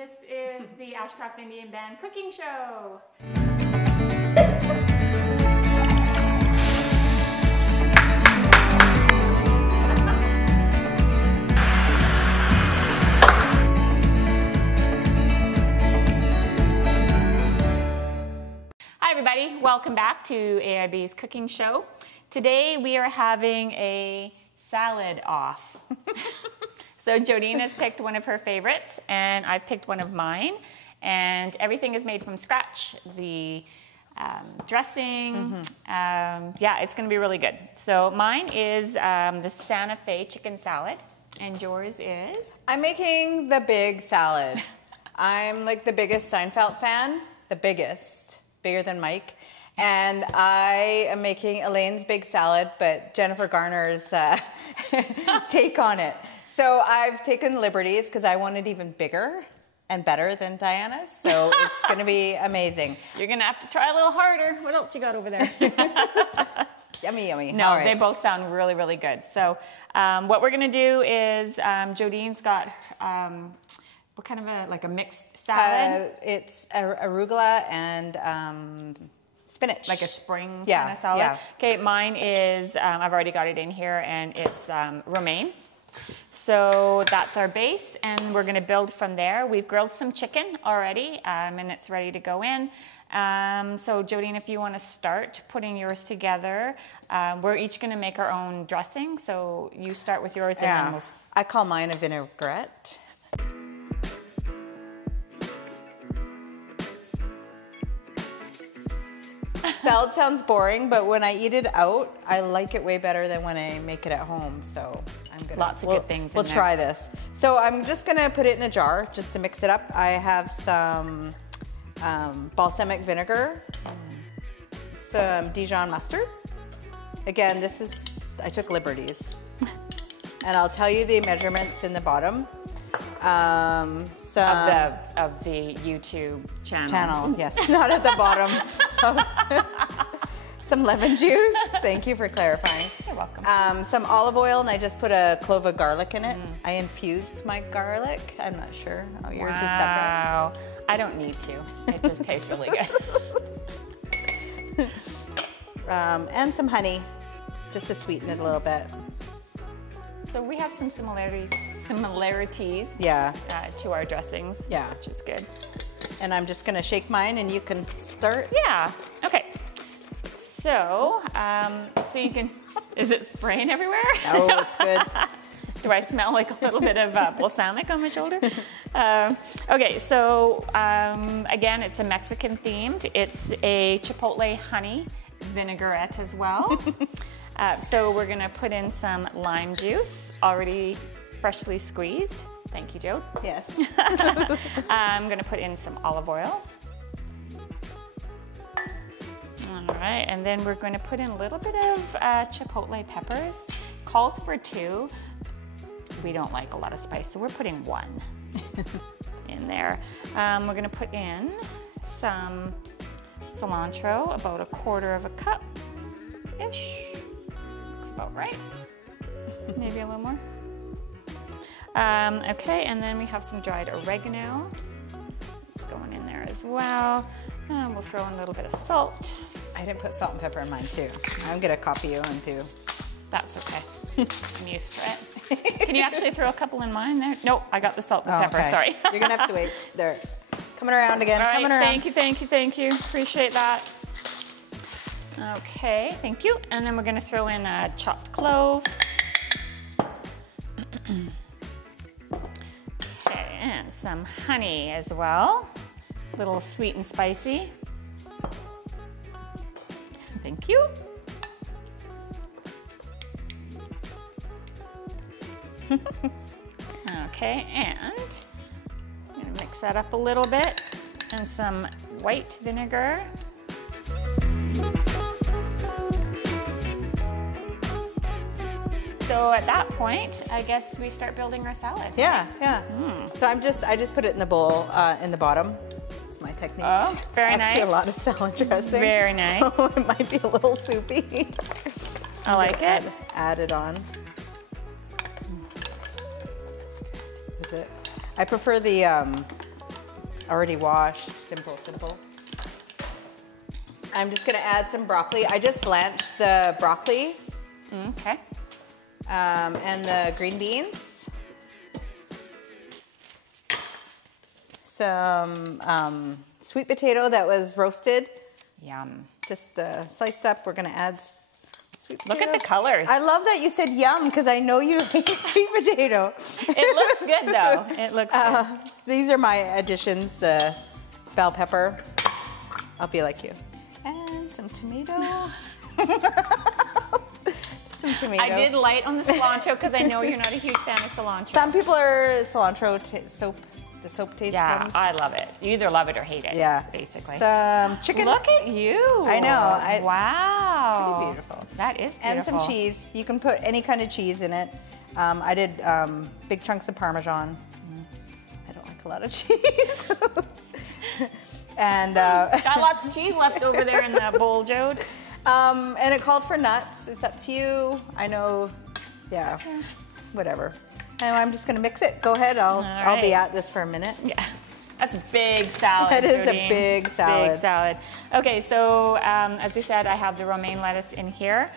This is the Ashcroft Indian Band cooking show. Hi everybody, welcome back to AIB's cooking show. Today we are having a salad off. So Jodine has picked one of her favorites and I've picked one of mine, and everything is made from scratch. The dressing, yeah, it's gonna be really good. So mine is the Santa Fe chicken salad, and yours is? I'm making the big salad. I'm like the biggest Seinfeld fan, the biggest, bigger than Mike. And I am making Elaine's big salad, but Jennifer Garner's take on it. So I've taken liberties because I want it even bigger and better than Diana's. So it's going to be amazing. You're going to have to try a little harder. What else you got over there? Yummy, yummy. No, right. They both sound really, really good. So what we're going to do is Jodine's got what kind of like a mixed salad? It's arugula and spinach. Like a spring kind of salad? Yeah. Okay, mine is, I've already got it in here, and it's romaine. So that's our base, and we're going to build from there. We've grilled some chicken already, and it's ready to go in. So Jodine, if you want to start putting yours together, we're each going to make our own dressing. So you start with yours, and then we'll... I call mine a vinaigrette. Salad sounds boring, but when I eat it out, I like it way better than when I make it at home. So I'm gonna lots of good things. We'll try this. So I'm just gonna put it in a jar just to mix it up. I have some balsamic vinegar, some Dijon mustard. Again, I took liberties, and I'll tell you the measurements in the bottom. Some of the YouTube channel. Yes, not at the bottom. Some lemon juice. Thank you for clarifying. You're welcome. Some olive oil, and I just put a clove of garlic in it. I infused my garlic. I'm not sure. Oh, yours is separate. Wow. I don't need to. It just tastes really good. And some honey, just to sweeten it a little bit. So we have some similarities to our dressings, which is good. And I'm just gonna shake mine, and you can start. Yeah, okay. So, so you can, is it spraying everywhere? No, it's good. Do I smell like a little bit of balsamic on my shoulder? Okay, so again, it's a Mexican themed. It's a Chipotle honey vinaigrette as well. So we're gonna put in some lime juice, already freshly squeezed. Thank you, Joe. Yes. I'm gonna put in some olive oil. All right, and then we're going to put in a little bit of Chipotle peppers. Calls for 2. We don't like a lot of spice, so we're putting 1 in there. We're going to put in some cilantro, about 1/4 cup-ish. Looks about right. Maybe a little more. Okay, and then we have some dried oregano. It's going in there as well. And we'll throw in a little bit of salt. I didn't put salt and pepper in mine too. I'm gonna copy you on too. That's okay. I'm used to it. Can you actually throw a couple in mine there? Nope, I got the salt and pepper, sorry. You're gonna have to wait. There. Coming around again, All right, coming around. Thank you. Appreciate that. Okay, thank you. And then we're gonna throw in a chopped clove. Okay, and some honey as well. A little sweet and spicy. Thank you. Okay, and I'm gonna mix that up a little bit, and some white vinegar. So at that point, I guess we start building our salad. Yeah, yeah. So I just put it in the bowl in the bottom. It's my technique. Oh, very nice. Actually, a lot of salad dressing. Very nice. So it might be a little soupy. I like it. Add it on. I prefer the already washed. Simple, simple. I'm just gonna add some broccoli. I just blanched the broccoli. Okay. And the green beans. Some sweet potato that was roasted. Yum. Just sliced up. We're gonna add sweet potato. Look at the colors. I love that you said yum because I know you hate sweet potato. It looks good though. It looks good. These are my additions. Bell pepper. I'll be like you. And some tomato. Some tomato. I did light on the cilantro because I know you're not a huge fan of cilantro. Some people are cilantro soap. The soap taste. Yeah, comes. I love it. You either love it or hate it. Yeah, basically. Some chicken. Look at you. I know. Wow. Pretty beautiful. That is beautiful. And some cheese. You can put any kind of cheese in it. I did big chunks of Parmesan. I don't like a lot of cheese. And got lots of cheese left over there in the bowl, Jode. And it called for nuts. It's up to you. I know. Yeah. Whatever. And I'm just gonna mix it. Go ahead. I'll be at this for a minute. Yeah. That's a big salad. That is Jodine. a big salad. Big salad. Okay, so as we said, I have the romaine lettuce in here.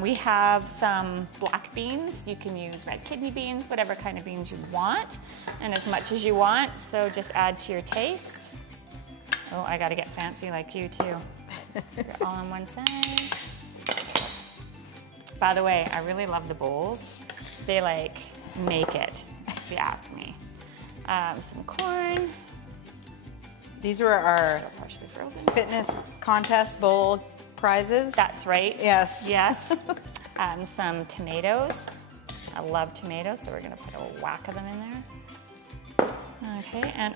We have some black beans. You can use red kidney beans, whatever kind of beans you want, and as much as you want. So just add to your taste. Oh, I gotta get fancy like you too. You're all on one side. By the way, I really love the bowls. They like make it, if you ask me. Some corn. These were our Partially frozen. fitness contest bowl prizes. That's right. Yes. Yes. Some tomatoes. I love tomatoes, so we're gonna put a whack of them in there. Okay, and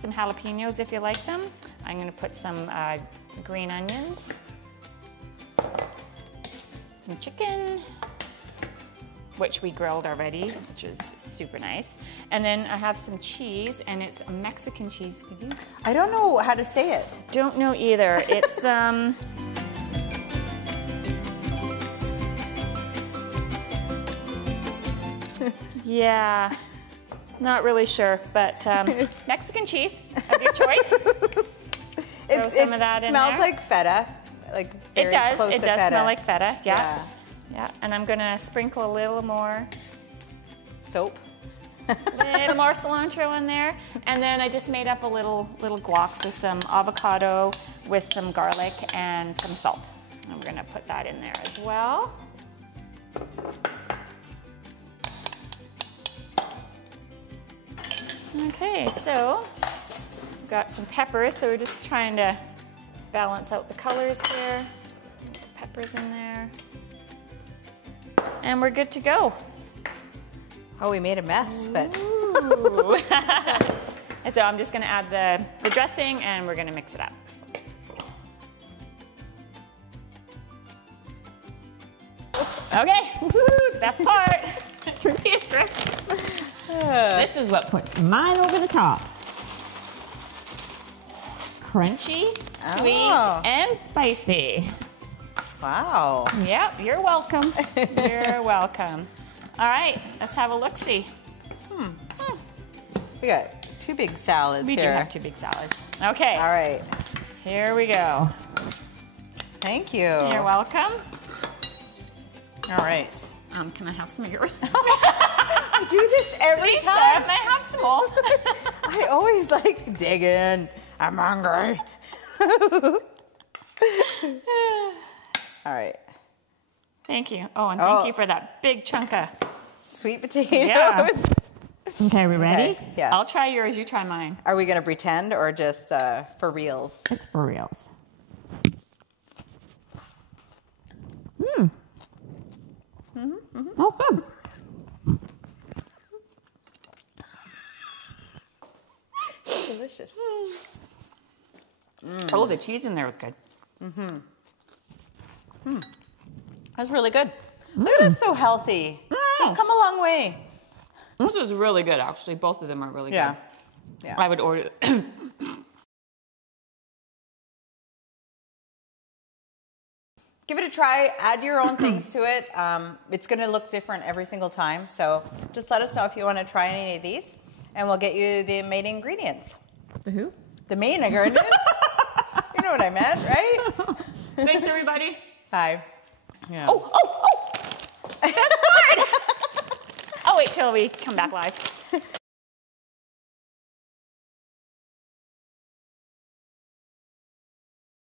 some jalapenos if you like them. I'm gonna put some green onions. Some chicken, which we grilled already, which is super nice. And then I have some cheese, and it's a Mexican cheese. I don't know how to say it. Don't know either. It's yeah, not really sure, but Mexican cheese of your choice. Throw some of that in there. It smells like feta, like very It does. close It to does feta. smell like feta. Yeah. Yeah. Yeah. And I'm gonna sprinkle a little more Soap. cilantro in there, and then I just made up a little guac, so some avocado with some garlic and some salt. And we're gonna put that in there as well. Okay, so we've got some peppers, so we're just trying to balance out the colors here. Peppers in there, and we're good to go. Oh, we made a mess, but Ooh. And so I'm just gonna add the dressing, and we're gonna mix it up. Okay, woo-hoo, best part. Turn to strip. This is what puts mine over the top. Crunchy, sweet, and spicy. wow. Yep, you're welcome. You're welcome. All right, let's have a look-see. We got two big salads We here. do have two big salads. Okay, All right. here we go. Thank you. You're welcome. All right. Can I have some of yours? I do this every Please, time. may I have some more? I always like dig in. I'm hungry. All right. Thank you. Oh, and thank you for that big chunk of... Sweet potatoes. Yeah. Okay, we ready? Okay, yes. I'll try yours, you try mine. Are we going to pretend or just for reals? It's for reals. Mmm. Oh, good. Delicious. Oh, the cheese in there was good. That's really good. Look at us, so healthy. We've come a long way. This is really good, actually. Both of them are really good. Yeah. I would order... Give it a try. Add your own things to it. It's going to look different every single time. So just let us know if you want to try any of these. and we'll get you the main ingredients. The who? The main ingredients? You know what I meant, right? Thanks, everybody. Bye. Yeah. Oh! That's hard! I'll wait till we come back live.